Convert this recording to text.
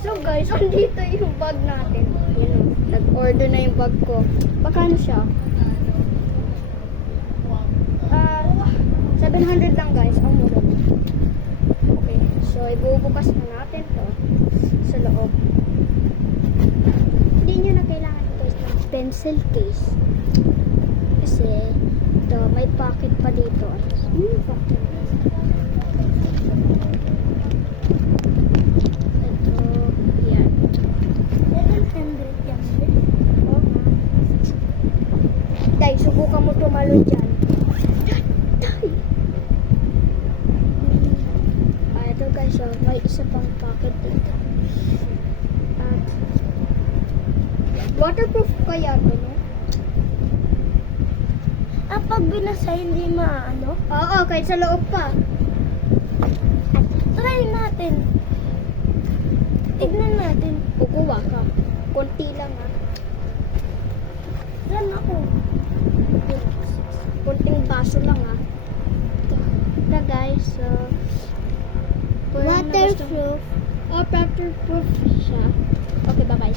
So guys, andito yung bag natin. Yun o, nag-order na yung bag ko. Magkano siya? 700 lang guys. Ang mura. Okay, so ibubukas na natin to sa loob. Hindi nyo na kailangan guys ng pencil case. Kasi ito, may pocket pa dito. Pocket. Day, subukan mo tumalon dyan. Ito guys, so, may isa pang pocket dito. Waterproof kaya ito, no? Pag binasa, hindi maano. Oo, kahit sa loob pa. Try natin. Tignan natin. Kukuha ka. Konti lang ha. Yan ako. Konting baso lang ha. Ito guys, so Waterproof. waterproof siya. Okay, bye-bye.